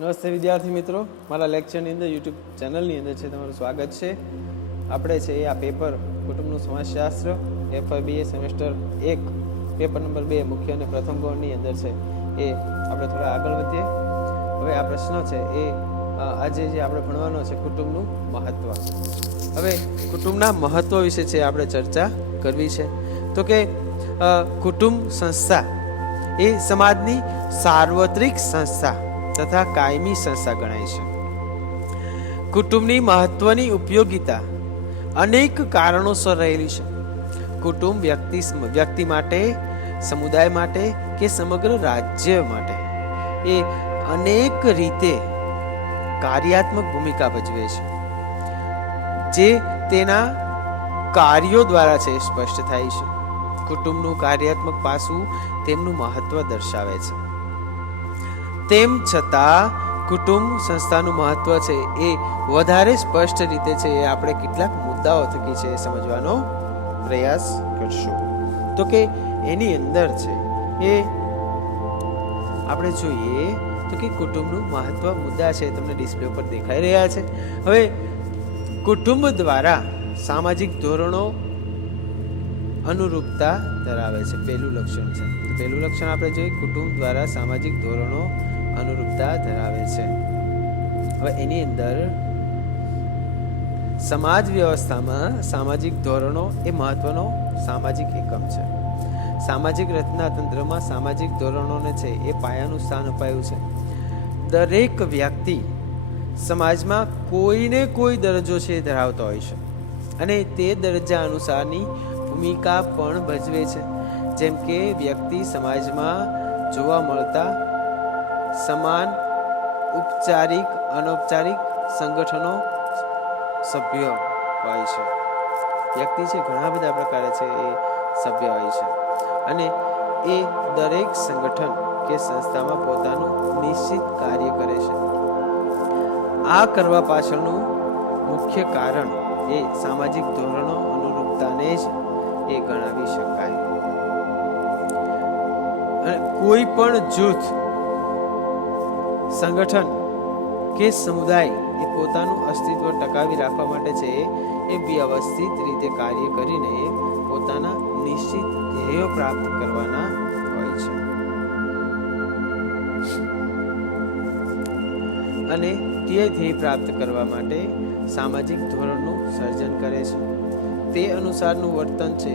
નમસ્તે વિદ્યાર્થી મિત્રો, મારા લેક્ચરની અંદર યુટ્યુબ ચેનલની અંદર છે તમારું સ્વાગત છે. આપણે છે આ પેપર કુટુંબનું સમાજશાસ્ત્ર FYBA સેમેસ્ટર 1 પેપર નંબર 2 મુખ્ય અને પ્રથમ ગૌણની અંદર છે એ આપણે થોડા આગળ વધીએ. હવે આ પ્રશ્ન છે એ આજે જે આપણે ભણવાનો છે કુટુંબનું મહત્વ. હવે કુટુંબના મહત્વ વિશે છે આપણે ચર્ચા કરવી છે. તો કે કુટુંબ સંસ્થા એ સમાજની સાર્વત્રિક સંસ્થા તથા કાયમી સંસ્થા ગણાય છે. કુટુંબની મહત્વની ઉપયોગિતા અનેક કારણોસર રહેલી છે. કુટુંબ વ્યક્તિ માટે, સમુદાય માટે કે સમગ્ર રાજ્ય માટે એ અનેક રીતે કાર્યાત્મક ભૂમિકા ભજવે છે, જે તેના કાર્યો દ્વારા છે સ્પષ્ટ થાય છે. કુટુંબનું કાર્યાત્મક પાસું તેમનું મહત્વ દર્શાવે છે. તેમ છતાં કુટુંબ સંસ્થાનું મહત્વ છે એ વધારે સ્પષ્ટ રીતે છે એ આપણે કેટલાક મુદ્દાઓ થકી છે સમજવાનો પ્રયાસ કરશું. તો કે એની અંદર છે એ આપણે જોઈએ તો કે કુટુંબનું મહત્વ મુદ્દા છે તમને ડિસ્પ્લે ઉપર દેખાઈ રહ્યા છે. હવે કુટુંબ દ્વારા સામાજિક ધોરણો અનુરૂપતા ધરાવે છે. પહેલું લક્ષણ છે. પહેલું લક્ષણ આપણે જોઈએ, કુટુંબ દ્વારા સામાજિક ધોરણો અનુરૂપતા ધરાવે છે. હવે એની અંદર સમાજ વ્યવસ્થામાં સામાજિક ધોરણો એ મહત્વનો સામાજિક એકમ છે. સામાજિક રચનાતંત્રમાં સામાજિક ધોરણોને છે એ પાયાનું સ્થાન અપાયું છે. દરેક વ્યક્તિ સમાજમાં કોઈને કોઈ દરજ્જો છે ધરાવતો હોય છે અને તે દરજ્જા અનુસારની ભૂમિકા પણ ભજવે છે. જેમ કે વ્યક્તિ સમાજમાં જોવા મળતા સમાન ઉપચારિક અનૌપચારિક સંગઠનો સભ્ય હોય છે. વ્યક્તિ છે ઘણા બધા પ્રકારે છે એ સભ્ય હોય છે અને એ દરેક સંગઠન કે સંસ્થામાં પોતાનું નિશ્ચિત કાર્ય કરે છે. આ કરવા પાછળનું મુખ્ય કારણ એ સામાજિક ધોરણો અનુરૂપતાને જ એ ગણાવી શકાય. અને કોઈ પણ જૂથ, સંગઠન કે સમુદાય એ પોતાનું અસ્તિત્વ ટકાવી રાખવા માટે છે એ વ્યવસ્થિત રીતે કાર્ય કરીને પોતાના નિશ્ચિત ધ્યેયો પ્રાપ્ત કરવાના હોય છે અને તે ધ્યેય પ્રાપ્ત કરવા માટે સામાજિક ધોરણનું સર્જન કરે છે. તે અનુસારનું વર્તન છે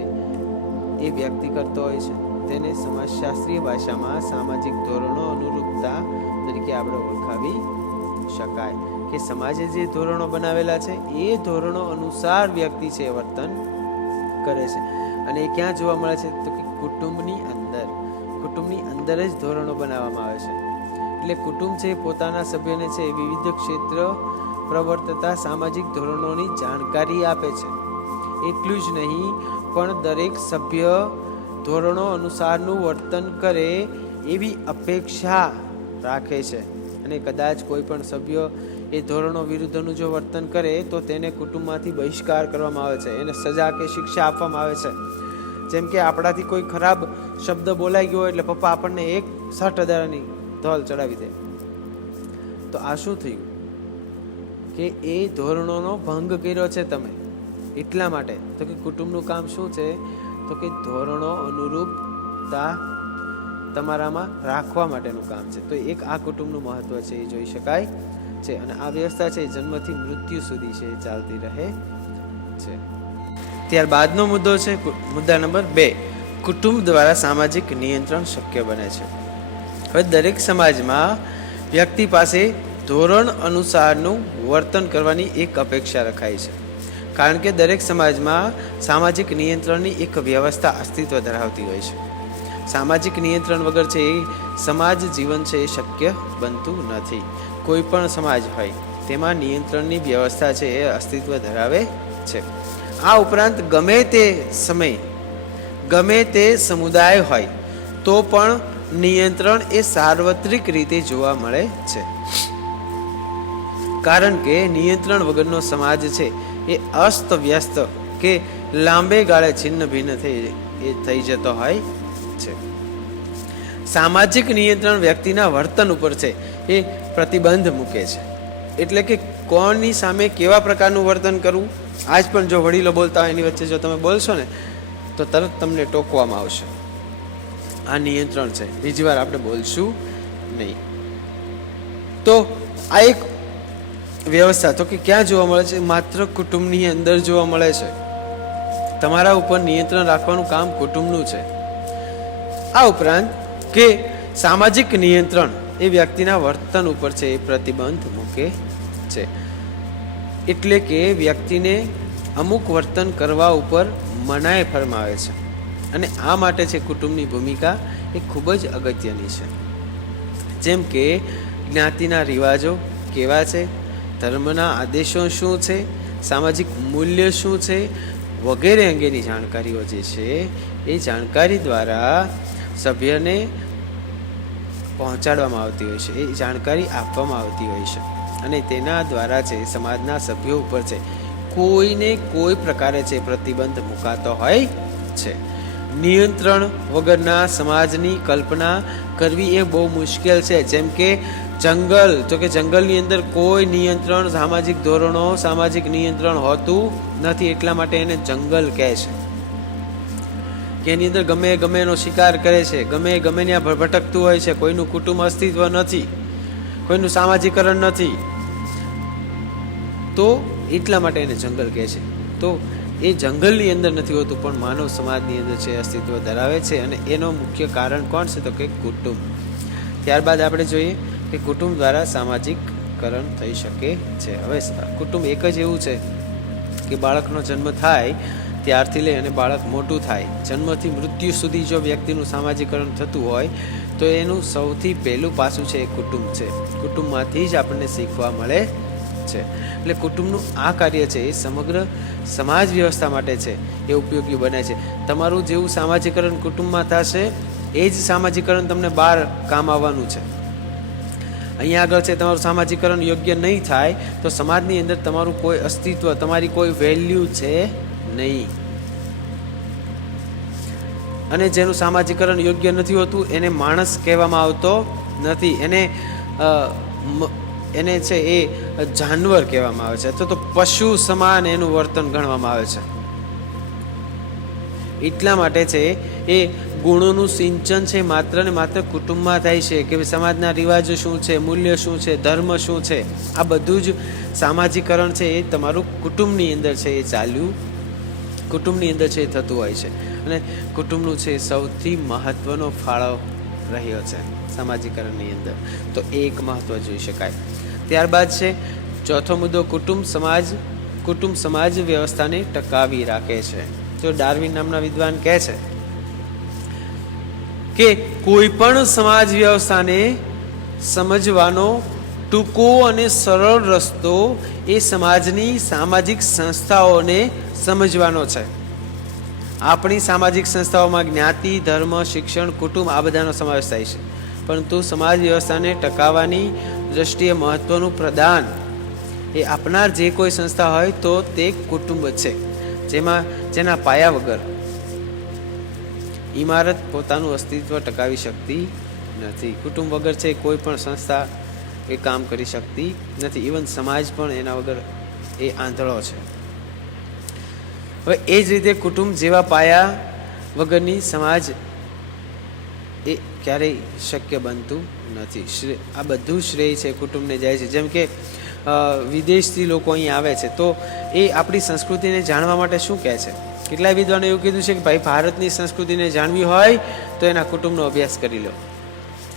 એ વ્યક્તિ કરતો હોય છે. તેને સમાજશાસ્ત્રીય ભાષામાં સામાજિક ધોરણો અનુરૂપતા તરીકે આપણે ઓળખાવી શકાય કે સમાજે જે ધોરણો બનાવેલા છે એ ધોરણો અનુસાર વ્યક્તિ છે વર્તન કરે છે. અને એ ક્યાં જોવા મળે છે તો કે કુટુંબની અંદર જ ધોરણો બનાવવામાં આવે છે. એટલે કુટુંબ છે પોતાના સભ્યોને છે વિવિધ ક્ષેત્ર પ્રવર્તતા સામાજિક ધોરણોની જાણકારી આપે છે. એટલું જ નહીં પણ દરેક સભ્ય ધોરણો અનુસારનું વર્તન કરે એવી અપેક્ષા રાખે છે અને કદાચ કોઈ પણ સભ્ય એ ધોરણો વિરુદ્ધનું જો વર્તન કરે તો તેને કુટુંબમાંથી બહિષ્કાર કરવામાં આવે છે, એને સજા કે શિક્ષા આપવામાં આવે છે. જેમ કે આપણાથી કોઈ ખરાબ શબ્દ બોલાઈ ગયો એટલે પપ્પા આપણને 60,000ની ધોલ ચડાવી દે. તો આ શું થયું કે એ ધોરણોનો ભંગ કર્યો છે તમે. એટલા માટે તો કે કુટુંબનું કામ શું છે તો કે ધોરણો અનુરૂપતા તમારામાં રાખવા માટેનું કામ છે. તો એક આ કુટુંબનું મહત્વ છે એ જોઈ શકાય છે. અને આ વ્યવસ્થા છે જન્મથી મૃત્યુ સુધી છે ચાલતી રહે છે. ત્યારબાદનો મુદ્દો છે મુદ્દા નંબર 2, કુટુંબ દ્વારા સામાજિક નિયંત્રણ શક્ય બને છે. હવે દરેક સમાજમાં વ્યક્તિ પાસે ધોરણ અનુસારનું વર્તન કરવાની એક અપેક્ષા રખાય છે, કારણ કે દરેક સમાજમાં સામાજિક નિયંત્રણની એક વ્યવસ્થા અસ્તિત્વ ધરાવતી હોય છે. સામાજિક નિયંત્રણ વગર છે એ સમાજ જીવન છે એ શક્ય બનતું નથી. કોઈ પણ સમાજ હોય તેમાં નિયંત્રણની વ્યવસ્થા છે એ અસ્તિત્વ ધરાવે છે. આ ઉપરાંત ગમે તે સમય ગમે તે સમુદાય હોય તો પણ નિયંત્રણ એ સાર્વત્રિક રીતે જોવા મળે છે, કારણ કે નિયંત્રણ વગરનો સમાજ છે એ અસ્તવ્યસ્ત કે લાંબે ગાળે છિન્ન ભિન્ન થઈ જતો હોય છે. સામાજિક નિયંત્રણ વ્યક્તિના વર્તન ઉપર છે એ પ્રતિબંધ મૂકે છે. એટલે કે કોણની સામે કેવા પ્રકારનું વર્તન કરવું. આજ પણ જો વડીલો બોલતા હોય એની વચ્ચે જો તમે બોલશો ને તો તરત તમને ટોકવામાં આવશે. આ નિયંત્રણ છે. બીજી વાર આપણે બોલશું નહીં. તો આ એક વ્યવસ્થા તો કે ક્યાં જોવા મળે છે? માત્ર કુટુંબની અંદર જોવા મળે છે. તમારા ઉપર નિયંત્રણ રાખવાનું કામ કુટુંબનું છે. આ ઉપરાંત કે સામાજિક નિયંત્રણ એ વ્યક્તિના વર્તન ઉપર છે એ પ્રતિબંધ મૂકે છે. એટલે કે વ્યક્તિને અમુક વર્તન કરવા ઉપર મનાઈ ફરમાવે છે. અને આ માટે છે કુટુંબની ભૂમિકા એ ખૂબ જ અગત્યની છે. જેમ કે જ્ઞાતિના રિવાજો કેવા છે, ધર્મના આદેશો શું છે, સામાજિક મૂલ્ય શું છે વગેરે અંગેની જાણકારીઓ જે છે એ જાણકારી દ્વારા સભ્યને પહોંચાડવામાં આવતી હોય છે, એ જાણકારી આપવામાં આવતી હોય છે. અને તેના દ્વારા છે સમાજના સભ્યો ઉપર છે કોઈને કોઈ પ્રકારે છે પ્રતિબંધ મુકાતો હોય છે. નિયંત્રણ વગરના સમાજની કલ્પના કરવી એ બહુ મુશ્કેલ છે. જેમ કે જંગલ, તો કે જંગલની અંદર કોઈ નિયંત્રણ, સામાજિક ધોરણો, સામાજિક નિયંત્રણ હોતું નથી. એટલા માટે એને જંગલ કહે છે. કે એની અંદર ગમે એનો શિકાર કરે છે, ગમે ત્યાં ભટકતું હોય છે, કોઈનું કુટુંબ અસ્તિત્વ નથી, કોઈનું સામાજિકરણ નથી. તો એટલા માટે એને જંગલ કહે છે. તો એ જંગલની અંદર નથી હોતું પણ માનવ સમાજની અંદર છે અસ્તિત્વ ધરાવે છે. અને એનો મુખ્ય કારણ કોણ છે? તો કે કુટુંબ. ત્યારબાદ આપણે જોઈએ કે કુટુંબ દ્વારા સામાજિકકરણ થઈ શકે છે. હવે કુટુંબ એક જ એવું છે કે બાળકનો જન્મ થાય ત્યારથી લઈ અને બાળક મોટું થાય, જન્મથી મૃત્યુ સુધી જો વ્યક્તિનું સામાજિકરણ થતું હોય તો એનું સૌથી પહેલું પાસું છે એ કુટુંબ છે. કુટુંબમાંથી જ આપણને શીખવા મળે છે. એટલે કુટુંબનું આ કાર્ય છે એ સમગ્ર સમાજ વ્યવસ્થા માટે છે એ ઉપયોગી બને છે. તમારું જેવું સામાજિકરણ કુટુંબમાં થશે એ જ સામાજિકરણ તમને બહાર કામ આવવાનું છે. અહીંયા આગળ છે તમારું સામાજિકરણ યોગ્ય નહીં થાય તો સમાજની અંદર તમારું કોઈ અસ્તિત્વ, તમારી કોઈ વેલ્યુ છે નહીં. અને જેનું સામાજિકરણ યોગ્ય નથી હોતું એને માણસ કહેવામાં આવતો નથી. એને છે એ જાનવર કહેવામાં આવે છે અથવા તો પશુ સમાન એનું વર્તન ગણવામાં આવે છે. એટલા માટે છે એ ગુણોનું સિંચન છે માત્ર ને માત્ર કુટુંબમાં થાય છે. કે સમાજના રિવાજો શું છે, મૂલ્ય શું છે, ધર્મ શું છે, આ બધું જ સામાજિકરણ છે એ તમારું કુટુંબની અંદર છે એ ચાલ્યું, કુટુંબની અંદર છે એ થતું હોય છે. અને કુટુંબનું છે સૌથી મહત્વનો ફાળો રહ્યો છે સામાજિકરણની અંદર. તો એક મહત્વ જોઈ શકાય. ત્યારબાદ છે ચોથો મુદ્દો કુટુંબ સમાજ વ્યવસ્થાને ટકાવી રાખે છે. તો ડાર્વિન નામના વિદ્વાન કહે છે કે કોઈ પણ સમાજ વ્યવસ્થાને સમજવાનો ટૂંકો અને સરળ રસ્તો એ સમાજની સામાજિક સંસ્થાઓને સમજવાનો છે. આપણી સામાજિક સંસ્થાઓમાં જ્ઞાતિ, ધર્મ, શિક્ષણ, કુટુંબ આ બધાનો સમાવેશ થાય છે. પરંતુ સમાજ વ્યવસ્થાને ટકાવવાની દ્રષ્ટિએ મહત્વનું પ્રદાન એ આપનાર જે કોઈ સંસ્થા હોય તો તે કુટુંબ છે. જેના પાયા વગર ઇમારત પોતાનું અસ્તિત્વ ટકાવી શકતી નથી. કુટુંબ વગર છે કોઈ પણ સંસ્થા એ કામ કરી શકતી નથી. ઇવન સમાજ પણ એના વગર એ આંધળો છે. હવે એ જ રીતે કુટુંબ જેવા પાયા વગરની સમાજ એ ક્યારેય શક્ય બનતું નથી. આ બધું શ્રેય છે કુટુંબને જાય છે. જેમ કે વિદેશથી લોકો અહીં આવે છે તો એ આપણી સંસ્કૃતિને જાણવા માટે શું કહે છે? કેટલાય વિદ્વાનો એવું કીધું છે કે ભાઈ ભારતની સંસ્કૃતિને જાણવી હોય તો એના કુટુંબનો અભ્યાસ કરી લો,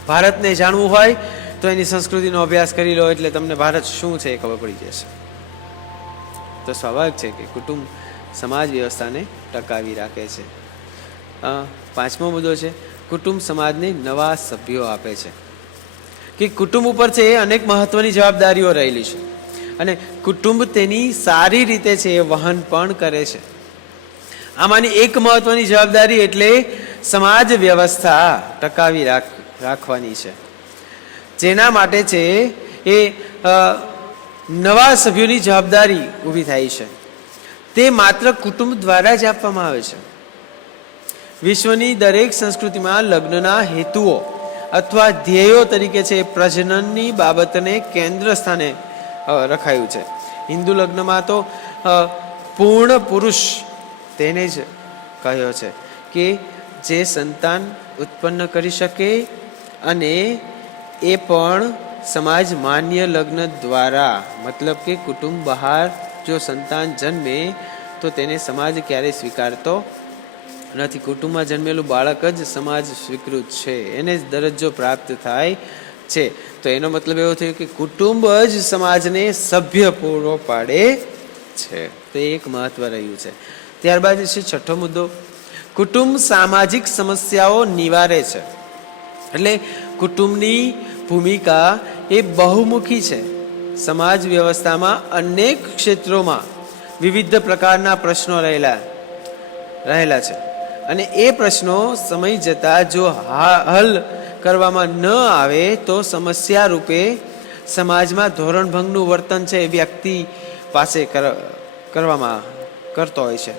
ભારતને જાણવું હોય તો એની સંસ્કૃતિનો અભ્યાસ કરી લો, એટલે તમને ભારત શું છે એ ખબર પડી જશે. તો સ્વાભાવિક છે કે કુટુંબ સમાજ વ્યવસ્થાને ટકાવી રાખે છે. પાંચમો મુદ્દો છે કુટુંબ સમાજને નવા સભ્યો આપે છે. કે કુટુંબ ઉપર છે એ અનેક મહત્વની જવાબદારીઓ રહેલી છે અને કુટુંબ તેની સારી રીતે છે એ વહન પણ કરે છે. આમાંની એક મહત્વની જવાબદારી એટલે સમાજ વ્યવસ્થા ટકાવી રાખવાની છે. જેના માટે છે એ નવા સભ્યોની જવાબદારી ઊભી થાય છે. તે માત્ર કુટુંબ દ્વારા જ આપવામાં આવે છે. વિશ્વની દરેક સંસ્કૃતિમાં લગ્નના હેતુઓ અથવા ધ્યેયો તરીકે છે પ્રજનનની બાબતને કેન્દ્ર સ્થાને રખાયું છે. હિન્દુ લગ્નમાં તો પૂર્ણ પુરુષ તેને જ કહ્યો છે કે જે સંતાન ઉત્પન્ન કરી શકે અને એ પણ સમાજ માન્ય લગ્ન દ્વારા, મતલબ કે કુટુંબ બહાર જો સંતાન જન્મે તો તેને સમાજ ક્યારેય સ્વીકારતો નથી. કુટુંબમાં જન્મેલું બાળક જ સમાજ સ્વીકૃત છે, એને જ દરજ્જો પ્રાપ્ત થાય છે. તો એનો મતલબ એવો થયો કે કુટુંબ જ સમાજને સભ્ય પૂરો પાડે છે. તો એક મહત્વ રહ્યું છે. ત્યારબાદ છે છઠ્ઠો મુદ્દો, કુટુંબ સામાજિક સમસ્યાઓ નિવારે છે. એટલે કુટુંબની ભૂમિકા એ બહુમુખી છે. સમાજ વ્યવસ્થામાં અનેક ક્ષેત્રોમાં વિવિધ પ્રકારના પ્રશ્નો રહેલા છે અને એ પ્રશ્નો સમય જતા જો હલ કરવામાં ન આવે તો સમસ્યા રૂપે સમાજમાં ધોરણભંગનું વર્તન છે એ વ્યક્તિ પાસે કરતો હોય છે.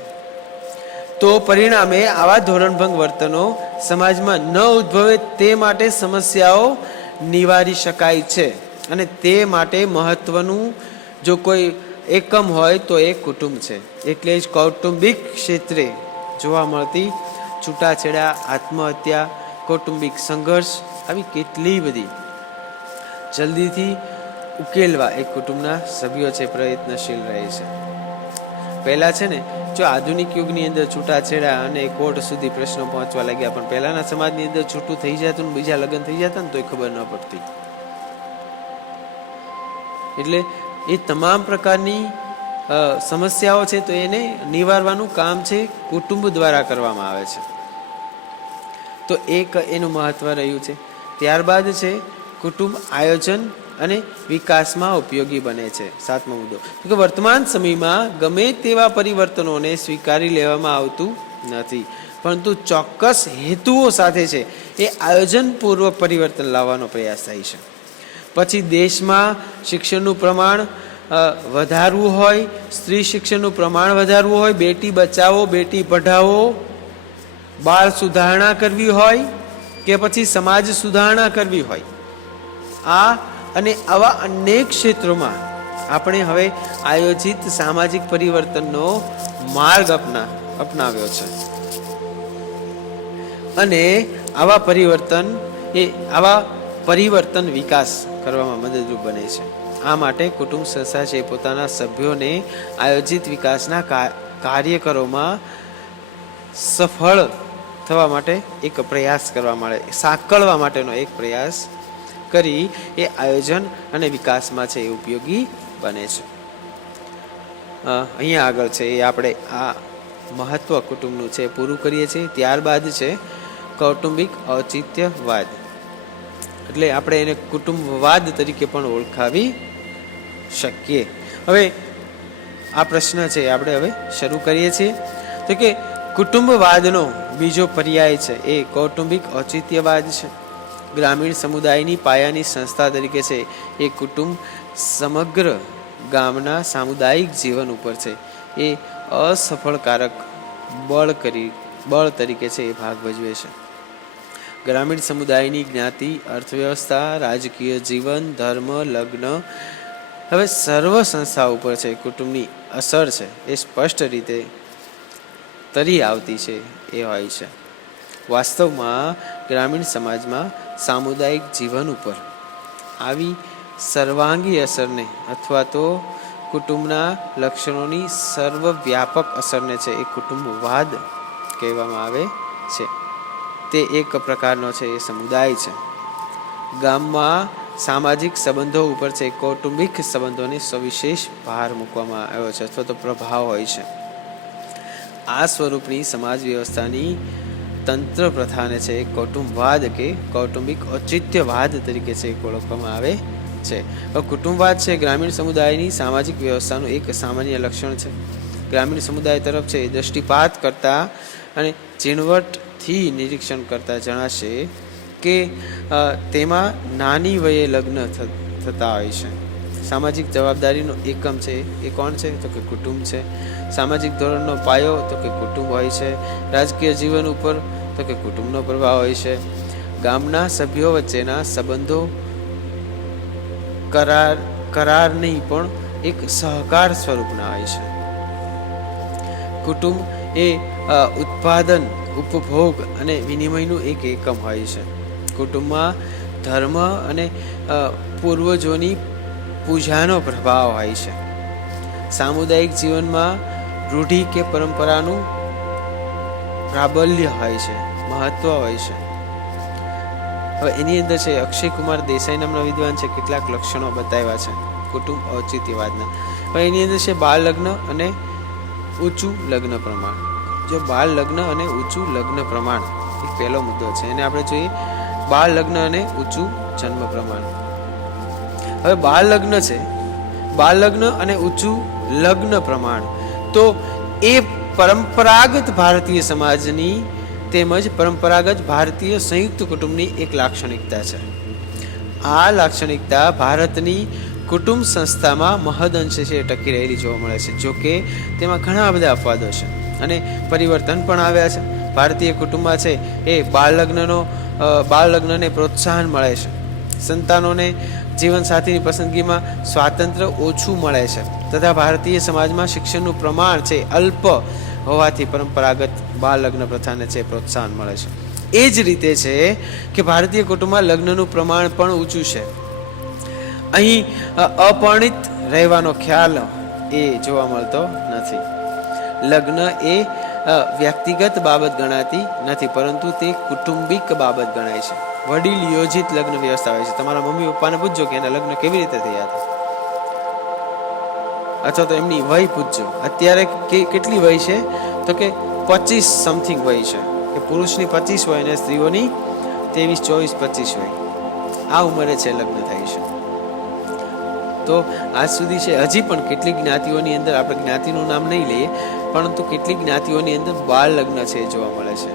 તો પરિણામે આવા ધોરણભંગ વર્તનો સમાજમાં ન ઉદ્ભવે તે માટે સમસ્યાઓ નિવારી શકાય છે. અને તે માટે મહત્વનું જો કોઈ એકમ હોય તો એ કુટુંબ છે. એટલે જ કૌટુંબિક ક્ષેત્રે જોવા મળતી છૂટાછેડા, આત્મહત્યા, કૌટુંબિક સંઘર્ષ આવી કેટલી બધી જલ્દીથી ઉકેલવા એ કુટુંબના સભ્યો છે પ્રયત્નશીલ રહે છે. પહેલા છે ને, જો આધુનિક યુગની અંદર છૂટાછેડા અને કોર્ટ સુધી પ્રશ્નો પહોંચવા લાગ્યા, પણ પહેલાના સમાજની અંદર છૂટું થઈ જતું ને બીજા લગ્ન થઈ જતા ને તોય ખબર ન પડતી. એટલે એ તમામ પ્રકારની સમસ્યાઓ છે તો એને નિવારવાનું કામ છે કુટુંબ દ્વારા કરવામાં આવે છે. તો એક એનું મહત્વ રહ્યું છે. ત્યારબાદ છે કુટુંબ આયોજન અને વિકાસમાં ઉપયોગી બને છે. સાતમો મુદ્દો, કે વર્તમાન સમયમાં ગમે તેવા પરિવર્તનોને સ્વીકારી લેવામાં આવતું નથી, પરંતુ ચોક્કસ હેતુઓ સાથે છે એ આયોજનપૂર્વક પરિવર્તન લાવવાનો પ્રયાસ થાય છે. પછી દેશમાં શિક્ષણનું પ્રમાણ વધારવું હોય, સ્ત્રી શિક્ષણનું પ્રમાણ વધારવું હોય, બેટી બચાવો બેટી પઢાઓ, બાળ સુધારણા કરવી હોય કે પછી સમાજ સુધારણા કરવી હોય, આ અને આવા અનેક ક્ષેત્રોમાં આપણે હવે આયોજિત સામાજિક પરિવર્તનનો માર્ગ અપનાવ્યો છે. અને આવા પરિવર્તન વિકાસ કરવામાં મદદરૂપ બને છે. આ માટે કુટુંબ સંસ્થા છે પોતાના સભ્યોને આયોજિત વિકાસના કાર્યક્રમોમાં સફળ થવા માટે એક પ્રયાસ કરવા મળે, સાંકળવા માટેનો એક પ્રયાસ કરી એ આયોજન અને વિકાસમાં છે એ ઉપયોગી બને છે. અહીંયા આગળ છે એ આપણે આ મહત્વ કુટુંબનું છે પૂરું કરીએ છીએ. ત્યારબાદ છે કૌટુંબિક ઔચિત્યવાદ, એટલે આપણે એને કુટુંબવાદ તરીકે પણ ઓળખાવી શકીએ. હવે આ પ્રશ્ન છે આપણે હવે શરૂ કરીએ છીએ. તો કે કુટુંબવાદનો બીજો પર્યાય છે એ કૌટુંબિક ઔચિત્યવાદ છે. ગ્રામીણ સમુદાયની પાયાની સંસ્થા તરીકે છે એ કુટુંબ સમગ્ર ગામના સામુદાયિક જીવન ઉપર છે એ અસફળકારક બળ તરીકે છે એ ભાગ ભજવે છે. ગ્રામીણ સમુદાયની જ્ઞાતિ, અર્થવ્યવસ્થા, રાજકીય જીવન, ધર્મ, લગ્ન, હવે સર્વ સંસ્થા ઉપર છે કુટુંબની અસર છે એ સ્પષ્ટ રીતે તરી આવતી છે એ હોય છે. વાસ્તવમાં ગ્રામીણ સમાજમાં સામુદાયિક જીવન ઉપર આવી સર્વાંગી અસરને અથવા તો કુટુંબના લક્ષણોની સર્વવ્યાપક અસરને છે એ કુટુંબવાદ કહેવામાં આવે છે. તે એક પ્રકારનો છે એ સમુદાય છે. ગામમાં સામાજિક સંબંધો ઉપર છે કૌટુંબિક સંબંધોને સવિશેષ ભાર મૂકવામાં આવ્યો છે અથવા તો પ્રભાવ હોય છે. આ સ્વરૂપની સમાજ વ્યવસ્થાની તંત્ર પ્રથાને છે કૌટુંબવાદ કે કૌટુંબિક ઔચિત્યવાદ તરીકે છે ઓળખવામાં આવે છે. કુટુંબવાદ છે ગ્રામીણ સમુદાયની સામાજિક વ્યવસ્થાનું એક સામાન્ય લક્ષણ છે. ગ્રામીણ સમુદાય તરફ છે દ્રષ્ટિપાત કરતા અને ઝીણવટથી નિરીક્ષણ કરતા જણાશે કે તેમાં નાની વયે લગ્ન થતા હોય છે. સામાજિક જવાબદારીનો એકમ છે એ કોણ છે તો કે કુટુંબ છે. સામાજિક ધોરણનો પાયો તો કે કુટુંબ હોય છે. રાજકીય જીવન ઉપર તો કે કુટુંબનો પ્રભાવ હોય છે. ગામના સભ્યો વચ્ચેના સંબંધો કરાર નહીં પણ એક સહકાર સ્વરૂપના હોય છે. કુટુંબ એ ઉત્પાદન, ઉપભોગ અને વિનિમયનું એક એકમ હોય છે. કુટુંબમાં ધર્મ અને પૂર્વજોની પૂજાનો પ્રભાવ હોય છે. સામુદાયિક જીવનમાં રૂઢિ કે પરંપરાનું પ્રાબલ્ય હોય છે, મહત્વ હોય છે. હવે એની અંદર છે અક્ષય કુમાર દેસાઈ નામના વિદ્વાન છે, કેટલાક લક્ષણો બતાવ્યા છે કુટુંબ ઔચિત્યવાદના. હવે એની અંદર છે બાળ લગ્ન અને ઊંચું લગ્ન પ્રમાણ. જો બાળ લગ્ન અને ઊંચું લગ્ન પ્રમાણ એક પહેલો મુદ્દો છે. એને આપણે જોઈએ બાળ લગ્ન અને ઊંચું જન્મ પ્રમાણ. હવે બાળ લગ્ન છે, બાળ લગ્ન અને ઊંચું લગ્ન પ્રમાણ તો એ પરંપરાગત ભારતીય સમાજની તેમજ પરંપરાગત ભારતીય સંયુક્ત કુટુંબની એક લાક્ષણિકતા છે. આ લાક્ષણિકતા ભારતની કુટુંબ સંસ્થામાં મહદઅંશે છે ટકી રહેલી જોવા મળે છે. જો કે તેમાં ઘણા બધા અપવાદો છે અને પરિવર્તન પણ આવ્યા છે. ભારતીય કુટુંબમાં છે એ બાળ લગ્નને પ્રોત્સાહન મળે છે. સંતાનોને જીવનસાથીની પસંદગીમાં સ્વાતંત્ર્ય ઓછું મળે છે તથા ભારતીય સમાજમાં શિક્ષણનું પ્રમાણ છે અલ્પ હોવાથી પરંપરાગત બાળ લગ્ન પ્રથાને છે પ્રોત્સાહન મળે છે. એ જ રીતે છે કે ભારતીય કુટુંબમાં લગ્નનું પ્રમાણ પણ ઊંચું છે. અહીં અપરિણિત રહેવાનો ખ્યાલ એ જોવા મળતો નથી. લગ્ન એ વ્યક્તિગત બાબત ગણાતી નથી પરંતુ તે કુટુંબિક બાબત ગણાય છે. વડીલ યોજિત લગ્ન વ્યવસ્થા હોય છે. તમારા મમ્મી પપ્પાને પૂછજો કે એના લગ્ન કેવી રીતે થયા હતા, અથવા તો એમની વય પૂછજો. અત્યારે કેટલી વય છે તો કે 25 સમથિંગ વય છે, કે પુરુષની 25 વય અને સ્ત્રીઓની 23, 24, 25 વય. આ ઉંમરે છે લગ્ન થાય છે. તો આજ સુધી છે હજી પણ કેટલીક જ્ઞાતિઓની અંદર, આપણે જ્ઞાતિનું નામ નહીં લઈએ, પરંતુ કેટલીક જ્ઞાતિઓની અંદર બાળ લગ્ન છે જોવા મળે છે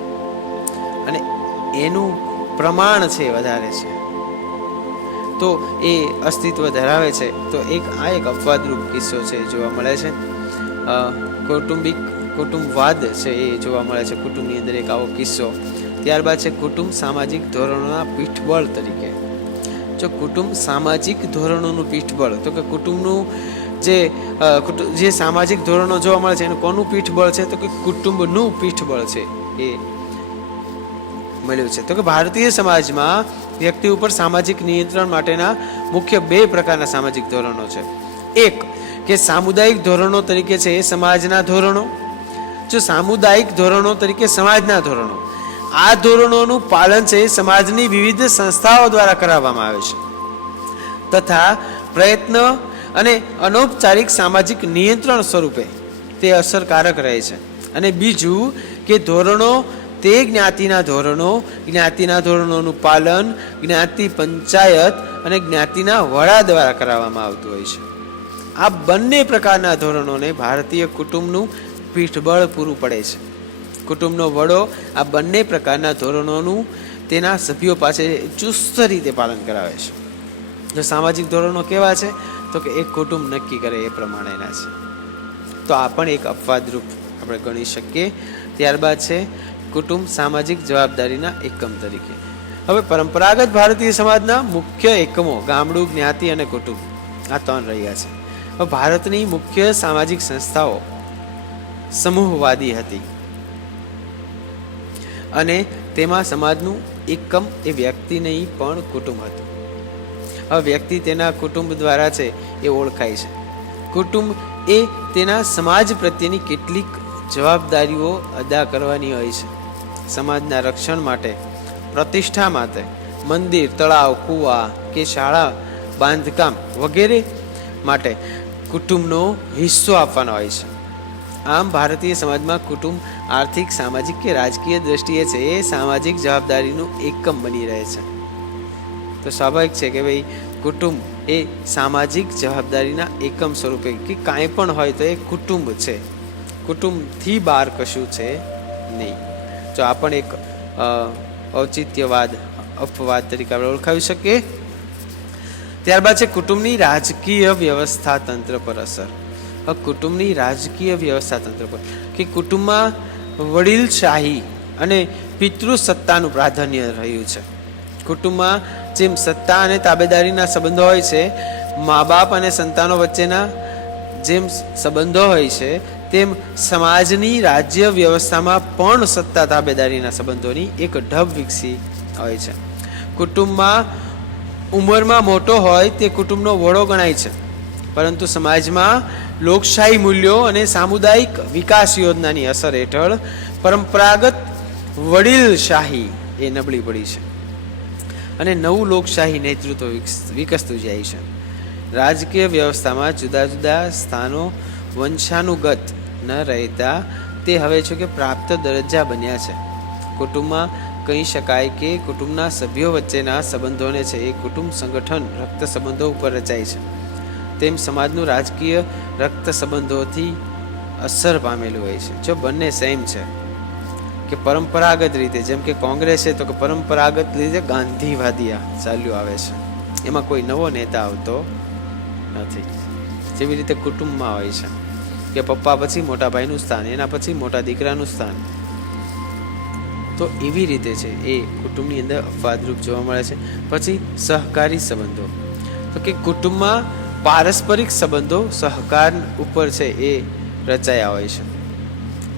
અને એનું પ્રમાણ છે વધારે છે. તો એ અસ્તિત્વ ધરાવે છે. તો આ એક અપવાદરૂપ કિસ્સો છે જોવા મળે છે. કુટુંબવાદ છે એ જોવા મળે છે કુટુંબની અંદર એક આવો કિસ્સો. ત્યારબાદ છે કુટુંબ સામાજિક ધોરણોના પીઠબળ તરીકે. જો કુટુંબ સામાજિક ધોરણોનું પીઠબળ, તો કે કુટુંબનું જે સામાજિક ધોરણો જોવા મળે છે એનું કોનું પીઠબળ છે તો કે કુટુંબનું પીઠબળ છે એ મળ્યું છે. તો કે ભારતીય સમાજમાં વ્યક્તિ ઉપર સામાજિક નિયંત્રણ માટેના મુખ્ય 2 પ્રકારના સામાજિક ધોરણો છે. એક કે સામુદાયિક ધોરણો તરીકે છે એ સમાજના ધોરણો. જો સામુદાયિક ધોરણો તરીકે સમાજના ધોરણો, આ ધોરણોનું પાલન છે સમાજની વિવિધ સંસ્થાઓ દ્વારા કરાવવામાં આવે છે તથા પ્રયત્ન અને અનૌપચારિક સામાજિક નિયંત્રણ સ્વરૂપે તે અસરકારક રહે છે. અને બીજું કે ધોરણો તે જ્ઞાતિના ધોરણોનું પાલન જ્ઞાતિ પંચાયત અને જ્ઞાતિના વડા દ્વારા કરાવવામાં આવતું હોય છે. આ બંને પ્રકારના ધોરણોને ભારતીય કુટુંબનું પીઠબળ પૂરું પડે છે. કુટુંબનો વડો આ બંને પ્રકારના ધોરણોનું તેના સભ્યો પાસે ચુસ્ત રીતે પાલન કરાવે છે. જો સામાજિક ધોરણો કેવા છે તો કે એક કુટુંબ નક્કી કરે એ પ્રમાણેના છે. તો આ પણ એક અપવાદરૂપ આપણે ગણી શકીએ. ત્યારબાદ છે કુટુંબ સામાજિક જવાબદારીના એકમ તરીકે. હવે પરંપરાગત ભારતીય સમાજના મુખ્ય એકમો ગામડું, જ્ઞાતિ અને કુટુંબ, આ 3 રહ્યા છે. હવે ભારતની મુખ્ય સામાજિક સંસ્થાઓ સમૂહવાદી હતી અને તેમાં સમાજનું એકમ એ વ્યક્તિ નહીં પણ કુટુંબ હતું. હવે વ્યક્તિ તેના કુટુંબ દ્વારા છે એ ઓળખાય છે. કુટુંબ એ તેના સમાજ પ્રત્યેની કેટલીક જવાબદારીઓ અદા કરવાની હોય છે. સમાજના રક્ષણ માટે, પ્રતિષ્ઠા માટે મંદિર, તળાવ, કૂવા કે શાળા બાંધકામ વગેરે માટે કુટુંબનો હિસ્સો આપવાનો હોય છે. આમ ભારતીય સમાજમાં કુટુંબ આર્થિક, સામાજિક કે રાજકીય દ્રષ્ટિએ છે એ સામાજિક જવાબદારીનું એકમ બની રહે છે. તો સ્વાભાવિક છે કે ભાઈ કુટુંબ એ સામાજિક જવાબદારીના એકમ સ્વરૂપે કે કાંઈ પણ હોય તો એ કુટુંબ છે. કુટુંબથી બહાર કશું છે નહીં. તો આ પણ એક ઔચિત્યવાદ, અપવાદ તરીકે આપણે ઓળખાવી શકીએ. ત્યારબાદ છે કુટુંબની રાજકીય વ્યવસ્થા તંત્ર પર અસર. કુટુંબની રાજકીય વ્યવસ્થા તંત્ર પર કે કુટુંબમાં વડીલશાહી અને પિતૃસત્તાનું પ્રાધાન્ય રહ્યું છે. કુટુંબમાં જેમ સત્તા અને તાબેદારીના સંબંધો હોય છે, મા બાપ અને સંતાનો વચ્ચેના જેમ સંબંધો હોય છે, તેમ સમાજની રાજ્ય વ્યવસ્થામાં પણ સત્તા તાબેદારીના સંબંધોની એક ઢબ વિકસી હોય છે. કુટુંબમાં ઉંમરમાં મોટો હોય તે કુટુંબનો વડો ગણાય છે, પરંતુ સમાજમાં લોકશાહી મૂલ્યો અને સામુદાયિક વિકાસ યોજનાની અસર હેઠળ પરંપરાગત વડીલશાહી એ નબળી પડી છે અને નવું લોકશાહી નેતૃત્વ વિકસતું જાય છે. રાજકીય વ્યવસ્થામાં જુદા જુદા સ્થાનો વંશાનુગત ન રહેતા તે હવે છે કે પ્રાપ્ત દરજ્જા બન્યા છે. કુટુંબમાં કહી શકાય કે કુટુંબના સભ્યો વચ્ચેના સંબંધોને છે એ કુટુંબ સંગઠન રક્ત સંબંધો ઉપર રચાય છે, તેમ સમાજનું રાજકીય રક્ત સંબંધોથી અસર પામેલું હોય છે. જો બંને સેમ છે કે પરંપરાગત રીતે, જેમ કે કોંગ્રેસ છે તો કે પરંપરાગત રીતે ગાંધીવાદી ચાલ્યું આવે છે, એમાં કોઈ નવો નેતા આવતો નથી. જેવી રીતે કુટુંબમાં હોય છે કે પપ્પા પછી મોટા ભાઈનું સ્થાન, એના પછી મોટા દીકરાનું સ્થાન, તો એવી રીતે છે એ કુટુંબની અંદર અપવાદરૂપ જોવા મળે છે. પછી સહકારી સંબંધો, તો કે કુટુંબમાં પારસ્પરિક સંબંધો સહકાર ઉપર છે એ રચાયા હોય છે,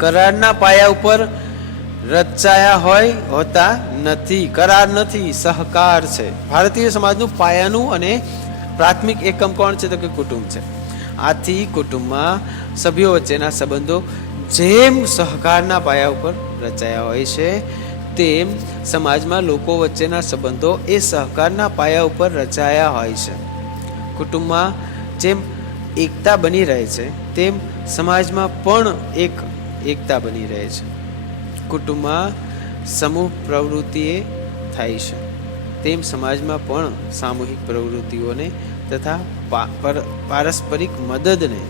કરારના પાયા ઉપર રચાયા હોતા નથી. કરાર નથી, સહકાર છે. ભારતીય સમાજનું પાયાનું અને પ્રાથમિક એકમ કોણ છે? તો કે કુટુંબ છે. આથી કુટુંબમાં સભ્યો વચ્ચેના સંબંધો જેમ સહકારના પાયા ઉપર રચાયા હોય છે, તેમ સમાજમાં લોકો વચ્ચેના સંબંધો એ સહકારના પાયા ઉપર રચાયા હોય છે. કુટુંબમાં જેમ એકતા બની રહે છે, તેમ સમાજમાં પણ એકતા બની રહે છે. કુટુંબમાં સમૂહ પ્રવૃત્તિએ થાય છે, તેમ સમાજમાં પણ સામૂહિક પ્રવૃત્તિઓને તથા પારસ્પરિક મદદને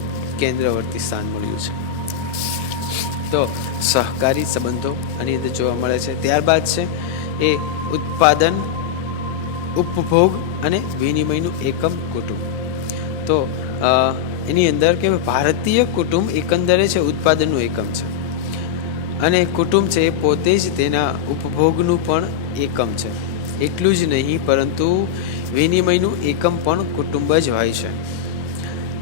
કેન્દ્રવર્તી સ્થાન મળ્યું છે. તો સહકારી સંબંધો આની અંદર જોવા મળે છે. ત્યારબાદ છે એ ઉત્પાદન, ઉપભોગ અને વિનિમયનું એકમ કુટુંબ. તો એની અંદર કે ભારતીય કુટુંબ એકંદરે છે ઉત્પાદનનું એકમ છે, અને કુટુંબ છે એ પોતે જ તેના ઉપભોગનું પણ એકમ છે. એટલું જ નહીં, પરંતુ વિનિમયનું એકમ પણ કુટુંબ જ હોય છે.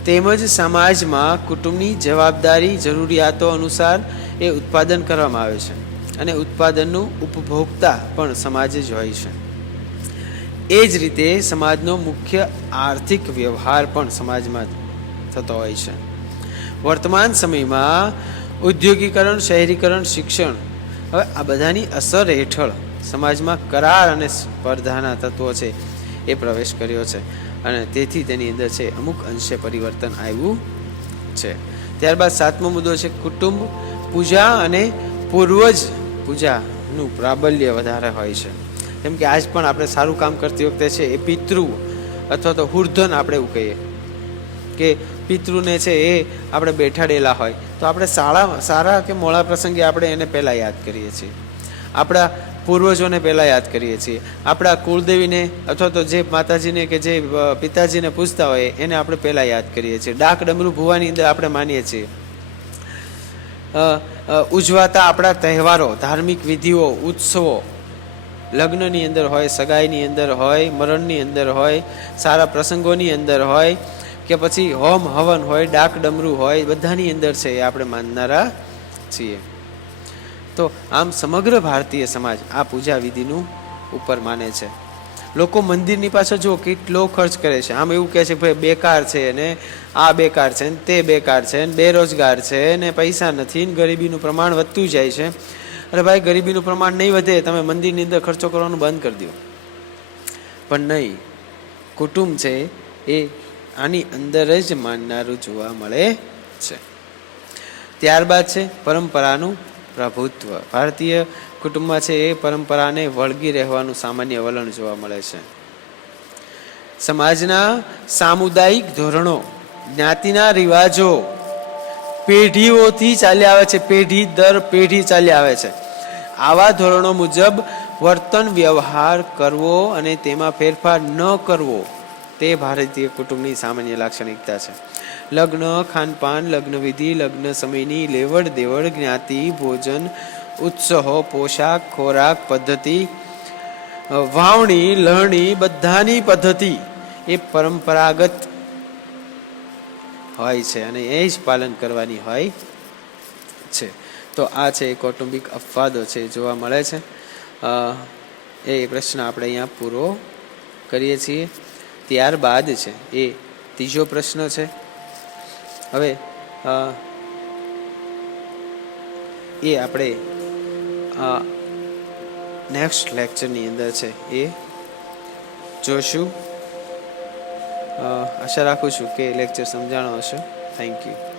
તેમજ સમાજમાં કુટુંબની જવાબદારી જરૂરિયાતો અનુસાર એ ઉત્પાદન કરવામાં આવે છે, અને ઉત્પાદનનું ઉપભોક્તા પણ સમાજ જ હોય છે. એ જ રીતે સમાજનો મુખ્ય આર્થિક વ્યવહાર પણ સમાજમાં થતો હોય છે. વર્તમાન સમયમાં ઉદ્યોગીકરણ, શહેરીકરણ, શિક્ષણ, હવે આ બધાની અસર હેઠળ સમાજમાં કરાર અને સ્પર્ધાના તત્વો છે એ પ્રવેશ કર્યો છે, અને તેથી તેની અંદર છે અમુક અંશે પરિવર્તન આવ્યું છે. ત્યારબાદ સાતમો મુદ્દો છે કુટુંબ પૂજા અને પૂર્વજ પૂજાનું પ્રાબલ્ય વધારે હોય છે. કેમ કે આજ પણ આપણે સારું કામ કરતી વખતે છે એ પિતૃ અથવા તો હુર્ધન આપણે એવું કહીએ કે પિતૃને છે એ આપણે બેઠાડેલા હોય તો આપણે સારા કે મોડા પ્રસંગે આપણે એને પહેલાં યાદ કરીએ છીએ, આપણા પૂર્વજોને પહેલાં યાદ કરીએ છીએ, આપણા કુળદેવીને અથવા તો જે માતાજીને કે જે પિતાજીને પૂછતા હોય એને આપણે પહેલાં યાદ કરીએ છીએ. ડાક ડમરૂ ભુવાની અંદર આપણે માનીએ છીએ. ઉજવાતા આપણા તહેવારો, ધાર્મિક વિધિઓ, ઉત્સવો લગ્નની અંદર હોય, સગાઈની અંદર હોય, મરણની અંદર હોય, સારા પ્રસંગોની અંદર હોય કે પછી હોમ હવન હોય, ડાક ડમરૂ હોય, બધાની અંદર છે એ આપણે માનનારા છીએ. તો આમ સમગ્ર ભારતીય સમાજ આ પૂજા વિધિનું ઉપર માને છે. લોકો મંદિરની પાછળ જો કેટલો ખર્ચ કરે છે. આમ એવું કહે છે ભાઈ બેકાર છે ને આ બેકાર છે ને તે બેકાર છે ને બેરોજગાર છે ને પૈસા નથી ને ગરીબીનું પ્રમાણ વધતું જાય છે. અરે ભાઈ, ગરીબીનું પ્રમાણ નહીં વધે, તમે મંદિરની અંદર ખર્ચો કરવાનું બંધ કરી દો. પણ નહીં, કુટુંબ છે એ આની અંદર જ માનનારું જોવા મળે છે. ત્યારબાદ છે પરંપરાનું પ્રભુત્વ. ભારતીય કુટુંબમાં છે એ પરંપરાને વળગી રહેવાનું સામાન્ય વલણ જોવા મળે છે. સમાજના સામુદાયિક ધોરણો, જ્ઞાતિના રિવાજો પેઢીઓથી ચાલ્યા આવે છે, પેઢી દર પેઢી ચાલ્યા આવે છે. આવા ધોરણો મુજબ વર્તન વ્યવહાર કરવો અને તેમાં ફેરફાર ન કરવો તે ભારતીય કુટુંબની સામાન્ય લાક્ષણિકતા છે. લગ્ન, ખાનપાન, લગ્ન વિધિ, લગ્ન સમયની લેવડ દેવડ, જ્ઞાતિ, ભોજન, ઉત્સવો, પોશાક, ખોરાક પદ્ધતિ વાવણી લણણી બધાની પદ્ધતિ એ પરંપરાગત હોય છે અને એ જ પાલન કરવાની હોય છે. તો આ છે કૌટુંબિક અપવાદો છે જોવા મળે છે. એ પ્રશ્ન આપણે અહીંયા પૂરો કરીએ છીએ. ત્યારબાદ છે એ ત્રીજો પ્રશ્ન છે. હવે એ આપણે નેક્સ્ટ લેક્ચરની અંદર છે એ જોશું. આશા રાખું છું કે લેક્ચર સમજાણો હશે. Thank you.